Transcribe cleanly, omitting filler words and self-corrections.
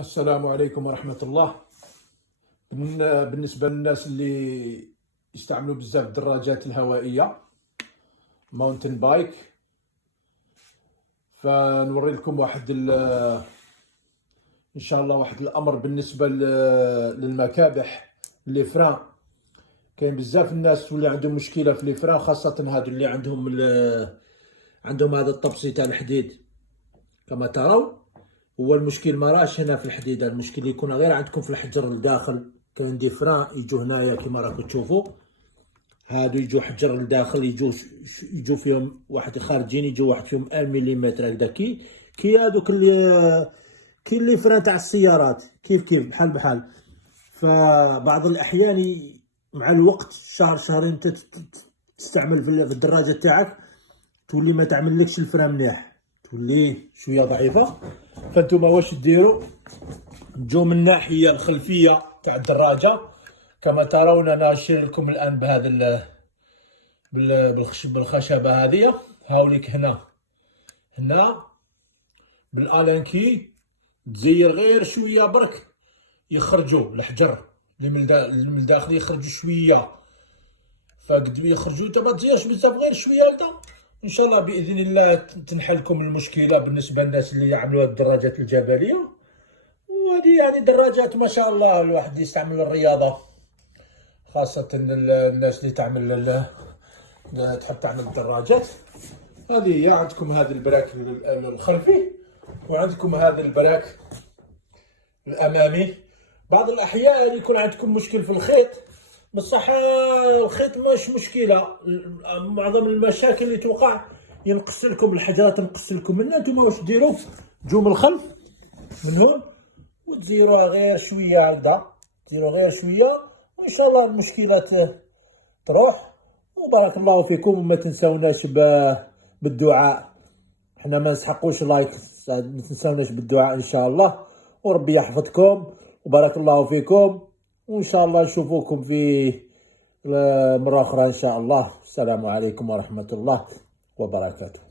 السلام عليكم ورحمة الله. بالنسبة للناس اللي يستعملوا بزاف الدراجات الهوائية ماونتن بايك، فنوري لكم ان شاء الله واحد الامر بالنسبة للمكابح لي فران. كاين بزاف الناس تولي عندهم مشكلة في لي فران، خاصة هادو اللي عندهم هذا الطبسي تاع الحديد. كما ترون، هو المشكل ما راهش هنا في الحديد، المشكل يكون غير عندكم في الحجر الداخل. كاين دي فران يجوا هنايا كيما راكم تشوفوا، هادو يجوا حجر الداخل، يجوا فيهم واحد خارجين، يجوا واحد فيهم 1 ملم هكذا، كي هادوك اللي فران تاع السيارات، كيف بحال. فبعض الاحيان مع الوقت، شهر شهرين تستعمل في الدراجه تاعك، تولي ما تعملكش الفران مليح، تولي شويه ضعيفه. فانتوما واش ديروا؟ تجوا من الناحيه الخلفيه تاع الدراجه كما ترون. انا نشير لكم الان بهذا بالخشبه هذه، هاوليك هنا بالالانكي، تزير غير شويه برك يخرجوا الحجر اللي من الداخل، يخرجوا شويه، فقد يخرجوا. انت ما تزيرش بزاف، غير شويه هكذا، ان شاء الله باذن الله تنحل لكم المشكله بالنسبه للناس اللي يعملوا الدراجات الجبليه. وهذه يعني دراجات ما شاء الله الواحد يستعمل الرياضه، خاصه الناس اللي تحب تعمل الدراجات. هذه هي عندكم هذا البراك الخلفي، وعندكم هذا البراك الامامي. بعض الاحيان يكون عندكم مشكل في الخيط، بصح الخيط مش مشكله. معظم المشاكل اللي توقع ينقص لكم الحجره، تنقص لكم منها. انتم واش ديروا؟ تجوا من الخلف من هون وتزيروها غير شويه هكذا، تزيروا غير شويه، وان شاء الله المشكلات تروح. وبارك الله فيكم، وما تنسوناش بالدعاء. احنا ما نسحقوش لايك، ما تنسوناش بالدعاء ان شاء الله. وربي يحفظكم، وبارك الله فيكم، وان شاء الله نشوفوكم في مرة اخرى ان شاء الله. السلام عليكم ورحمة الله وبركاته.